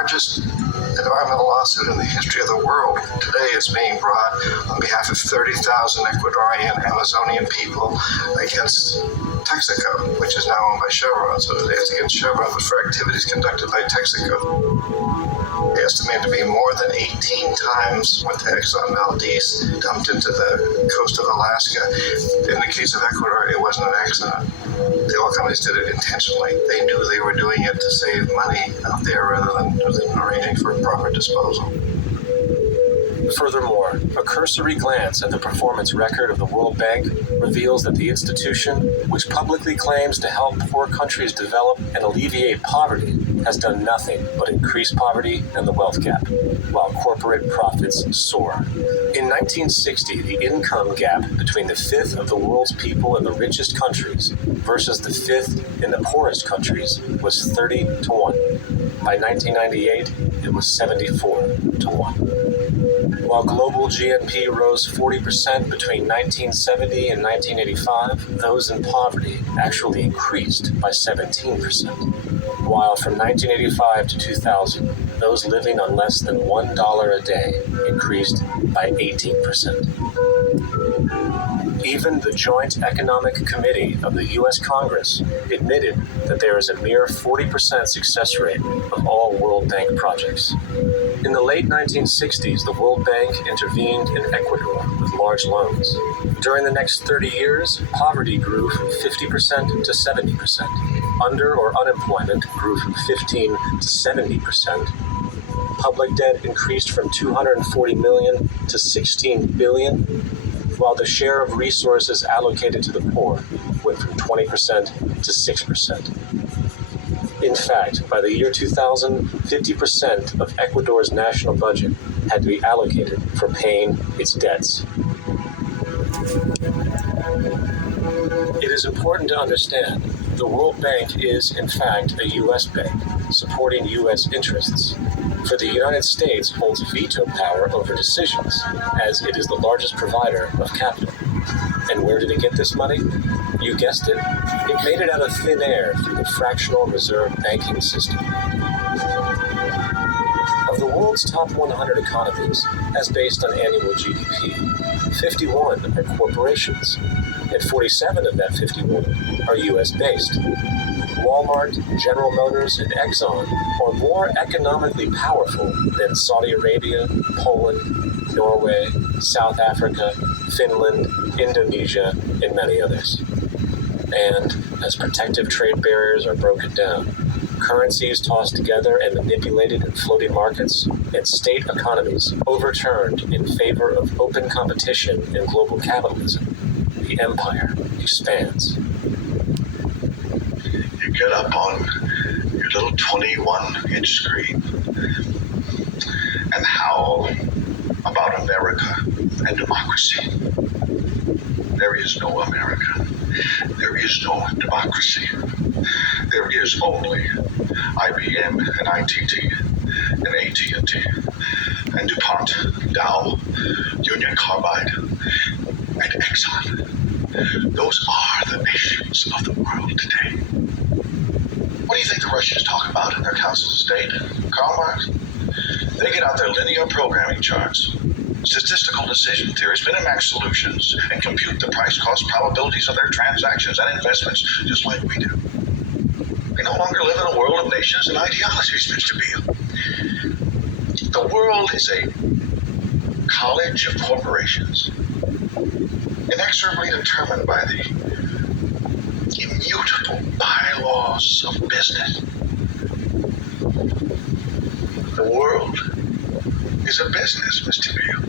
largest environmental lawsuit in the history of the world today is being brought on behalf of 30,000 Ecuadorian Amazonian people against Texaco, which is now owned by Chevron. So today it's against Chevron, but for activities conducted by Texaco. They estimate to be more than 18 times what the Exxon Valdez dumped into the coast of Alaska. In the case of Ecuador, it wasn't an accident. The oil companies did it intentionally. They knew they were doing it to save money out there rather than arranging for proper disposal. Furthermore, a cursory glance at the performance record of the World Bank reveals that the institution, which publicly claims to help poor countries develop and alleviate poverty, has done nothing but increase poverty and the wealth gap, while corporate profits soar. In 1960, the income gap between the fifth of the world's people in the richest countries versus the fifth in the poorest countries was 30 to 1. By 1998, it was 74 to 1. While global GNP rose 40% between 1970 and 1985, those in poverty actually increased by 17%. While from 1985 to 2000, those living on less than $1 a day increased by 18%. Even the Joint Economic Committee of the U.S. Congress admitted that there is a mere 40% success rate of all World Bank projects. In the late 1960s, the World Bank intervened in Ecuador with large loans. During the next 30 years, poverty grew from 50% to 70%. Under or unemployment grew from 15 to 70%. Public debt increased from 240 million to 16 billion, while the share of resources allocated to the poor went from 20% to 6%. In fact, by the year 2000, 50% of Ecuador's national budget had to be allocated for paying its debts. It is important to understand the World Bank is, in fact, a U.S. bank supporting U.S. interests. For the United States holds veto power over decisions, as it is the largest provider of capital. And where did it get this money? You guessed it. It made it out of thin air through the fractional reserve banking system. Of the world's top 100 economies, as based on annual GDP, 51 are corporations, and 47 of that 51 are U.S.-based. Walmart, General Motors, and Exxon are more economically powerful than Saudi Arabia, Poland, Norway, South Africa, Finland, Indonesia, and many others. And as protective trade barriers are broken down, currencies tossed together and manipulated in floating markets, and state economies overturned in favor of open competition and global capitalism, the empire expands. You get up on your little 21-inch screen and howl about America and democracy. There is no America. There is no democracy. There is only IBM and ITT and AT&T and DuPont, Dow, Union Carbide, and Exxon. Those are the nations of the world today. What do you think the Russians talk about in their Council of State? Karl Marx? They get out their linear programming charts, statistical decision theories, Minimax solutions, and compute the price-cost probabilities of their transactions and investments just like we do. We no longer live in a world of nations and ideologies, Mr. Beale. The world is a college of corporations, inexorably determined by the immutable bylaws of business. The world is a business, Mr. Beale.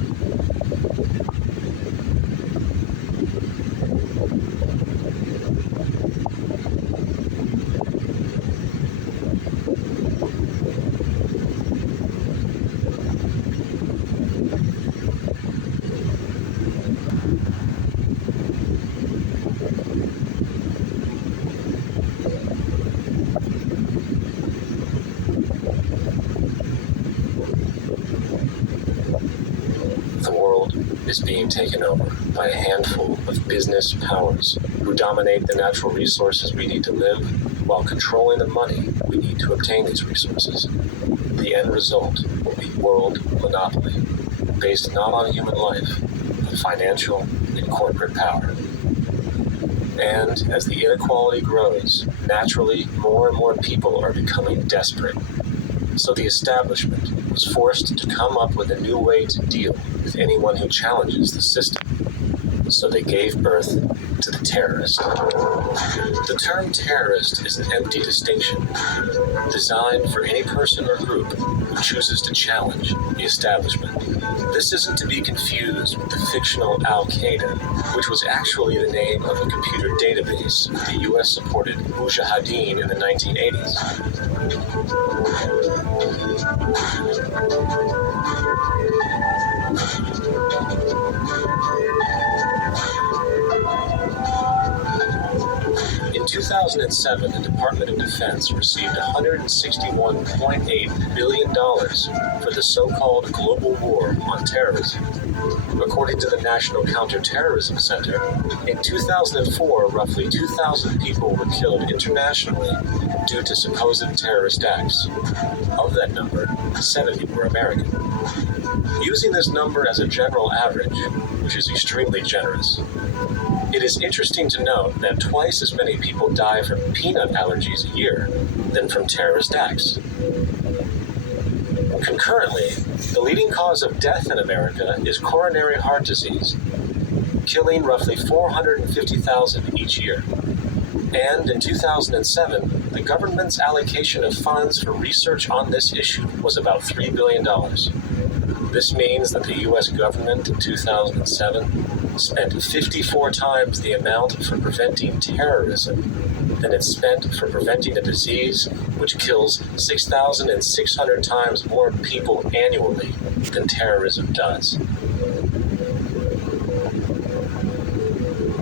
Is being taken over by a handful of business powers who dominate the natural resources we need to live while controlling the money we need to obtain these resources. The end result will be world monopoly, based not on human life, but financial and corporate power. And as the inequality grows, naturally, more and more people are becoming desperate. So the establishment was forced to come up with a new way to deal with anyone who challenges the system. So they gave birth to the terrorist. The term terrorist is an empty distinction, designed for any person or group who chooses to challenge the establishment. This isn't to be confused with the fictional Al-Qaeda, which was actually the name of a computer database the U.S. supported Mujahideen in the 1980s. In 2007, the Department of Defense received $161.8 billion for the so-called global war on terrorism. According to the National Counterterrorism Center, in 2004, roughly 2,000 people were killed internationally due to supposed terrorist acts. Of that number, 70 were American. Using this number as a general average, which is extremely generous, it is interesting to note that twice as many people die from peanut allergies a year than from terrorist acts. Concurrently, the leading cause of death in America is coronary heart disease, killing roughly 450,000 each year. And in 2007, the government's allocation of funds for research on this issue was about $3 billion. This means that the U.S. government in 2007 spent 54 times the amount for preventing terrorism than it spent for preventing a disease which kills 6,600 times more people annually than terrorism does.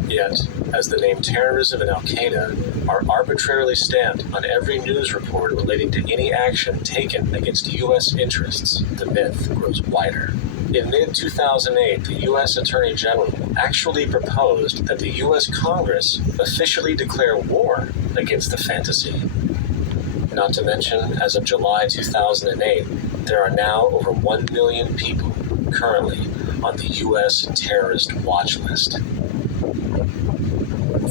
Yet, as the name terrorism and Al-Qaeda are arbitrarily stamped on every news report relating to any action taken against U.S. interests, the myth grows wider. In mid-2008, the U.S. Attorney General actually proposed that the U.S. Congress officially declare war against the fantasy. Not to mention, as of July 2008, there are now over 1 million people currently on the U.S. terrorist watch list.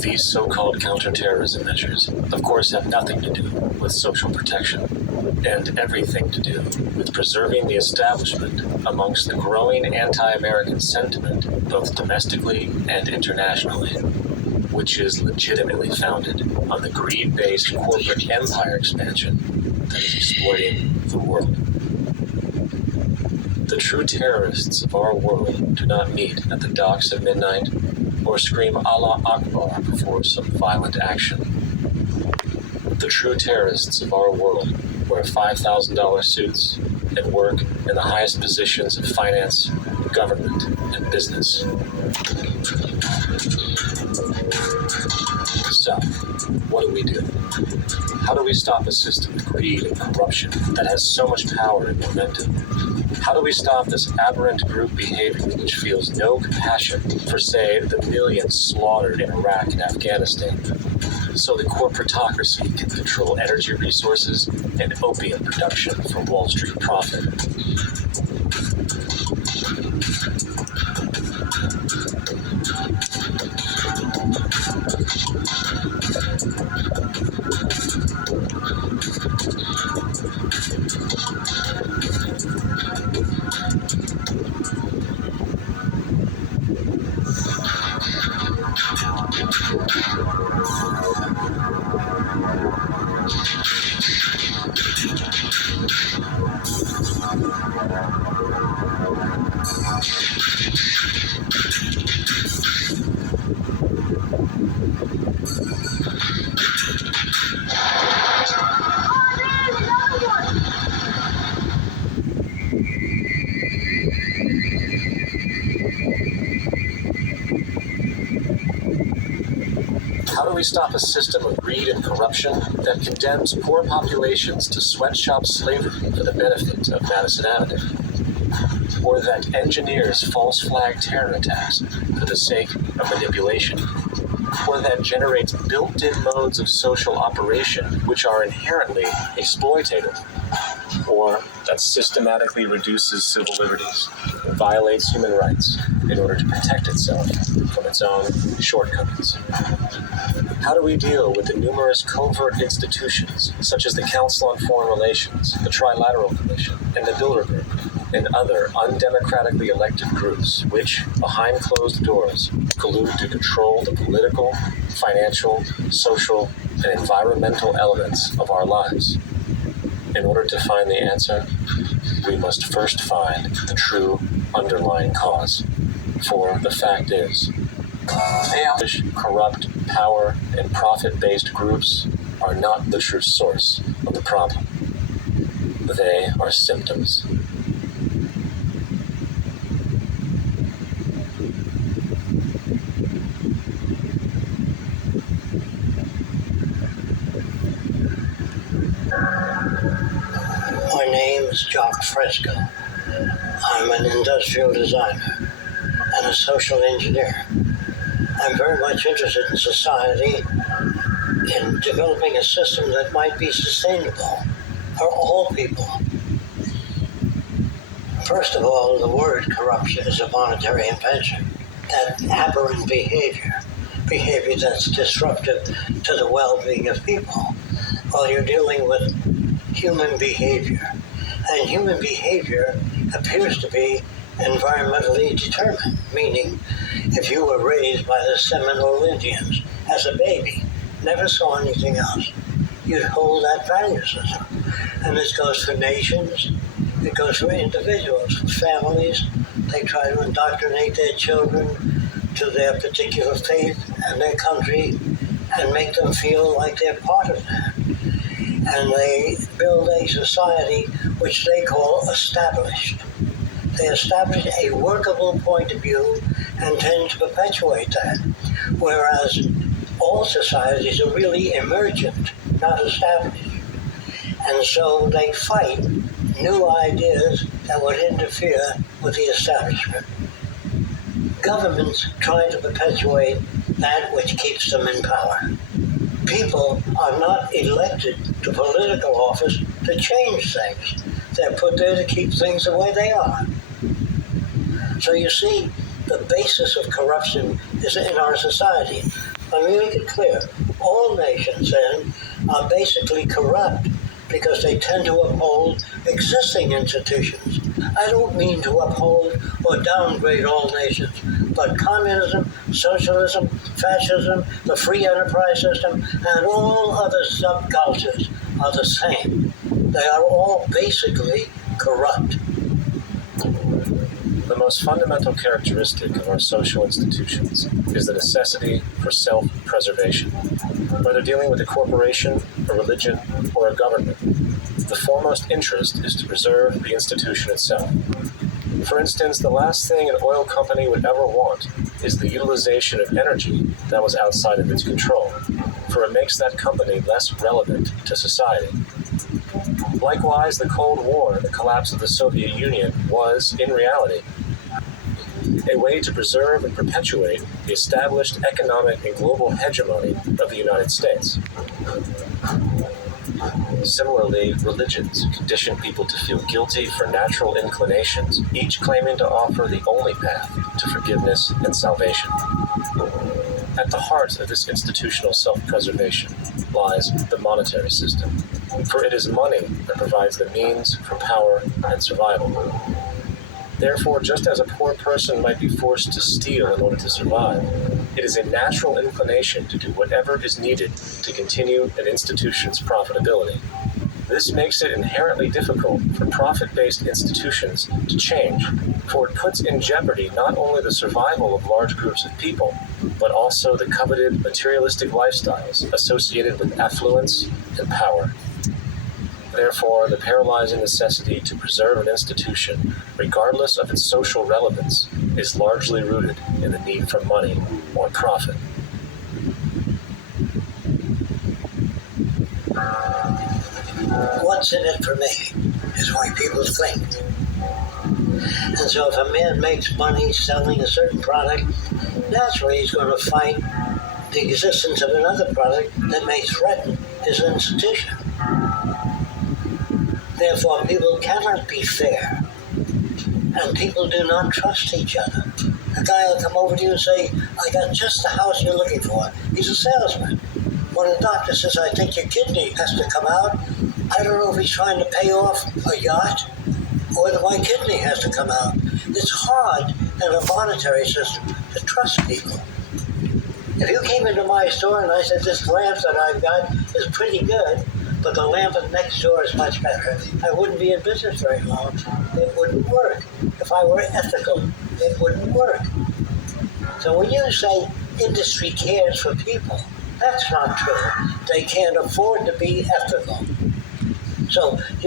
These so-called counterterrorism measures, of course, have nothing to do with social protection, and everything to do with preserving the establishment amongst the growing anti-American sentiment, both domestically and internationally, which is legitimately founded on the greed-based corporate empire expansion that is exploiting the world. The true terrorists of our world do not meet at the docks at midnight or scream Allah Akbar before some violent action. The true terrorists of our world wear $5,000 suits and work in the highest positions of finance, government, and business. So, what do? How do we stop a system of greed and corruption that has so much power and momentum? How do we stop this aberrant group behavior which feels no compassion for, say, the millions slaughtered in Iraq and Afghanistan, so the corporatocracy can control energy resources and opium production for Wall Street profit? How do we stop a system of greed and corruption that condemns poor populations to sweatshop slavery for the benefit of Madison Avenue? Or that engineers false flag terror attacks for the sake of manipulation? or that generates built-in modes of social operation which are inherently exploitative, or that systematically reduces civil liberties and violates human rights in order to protect itself from its own shortcomings. How do we deal with the numerous covert institutions, such as the Council on Foreign Relations, the Trilateral Commission, and the Bilderberg, and other undemocratically elected groups which, behind closed doors, collude to control the political, financial, social, and environmental elements of our lives? In order to find the answer, we must first find the true underlying cause. For the fact is, selfish, corrupt, power, and profit-based groups are not the true source of the problem. They are symptoms. My name is Jock Fresco. I'm an industrial designer and a social engineer. I'm very much interested in society, in developing a system that might be sustainable for all people. First of all, the word corruption is a monetary invention. That aberrant behavior that's disruptive to the well-being of people. While you're dealing with human behavior. And human behavior appears to be environmentally determined, meaning if you were raised by the Seminole Indians as a baby, never saw anything else, you'd hold that value system. And this goes for nations, it goes for individuals, for families. They try to indoctrinate their children to their particular faith and their country and make them feel like they're part of that. And they build a society which they call established. They establish a workable point of view and tend to perpetuate that, whereas all societies are really emergent, not established. And so they fight new ideas that would interfere with the establishment. Governments try to perpetuate that which keeps them in power. People are not elected to political office to change things. They're put there to keep things the way they are. So you see, the basis of corruption is in our society. Let me make it clear. All nations then are basically corrupt because they tend to uphold existing institutions. I don't mean to uphold or downgrade all nations, but communism, socialism, fascism, the free enterprise system, and all other subcultures are the same. They are all basically corrupt. The most fundamental characteristic of our social institutions is the necessity for self-preservation. Whether dealing with a corporation, a religion, or a government, the foremost interest is to preserve the institution itself. For instance, the last thing an oil company would ever want is the utilization of energy that was outside of its control, for it makes that company less relevant to society. Likewise, the Cold War and the collapse of the Soviet Union was, in reality, a way to preserve and perpetuate the established economic and global hegemony of the United States. Similarly, religions condition people to feel guilty for natural inclinations, each claiming to offer the only path to forgiveness and salvation. At the heart of this institutional self-preservation lies the monetary system, for it is money that provides the means for power and survival. Therefore, just as a poor person might be forced to steal in order to survive, it is a natural inclination to do whatever is needed to continue an institution's profitability. This makes it inherently difficult for profit-based institutions to change, for it puts in jeopardy not only the survival of large groups of people, but also the coveted materialistic lifestyles associated with affluence and power. Therefore, the paralyzing necessity to preserve an institution, regardless of its social relevance, is largely rooted in the need for money or profit. What's in it for me is why people think. And so if a man makes money selling a certain product, naturally he's going to fight the existence of another product that may threaten his institution. Therefore, people cannot be fair, and people do not trust each other. A guy will come over to you and say, I got just the house you're looking for. He's a salesman. When a doctor says, I think your kidney has to come out, I don't know if he's trying to pay off a yacht or that my kidney has to come out. It's hard in a monetary system to trust people. If you came into my store and I said, this lamp that I've got is pretty good, but the lamp next door is much better, I wouldn't be in business very long. It wouldn't work. If I were ethical, it wouldn't work. So when you say industry cares for people, that's not true. They can't afford to be ethical. So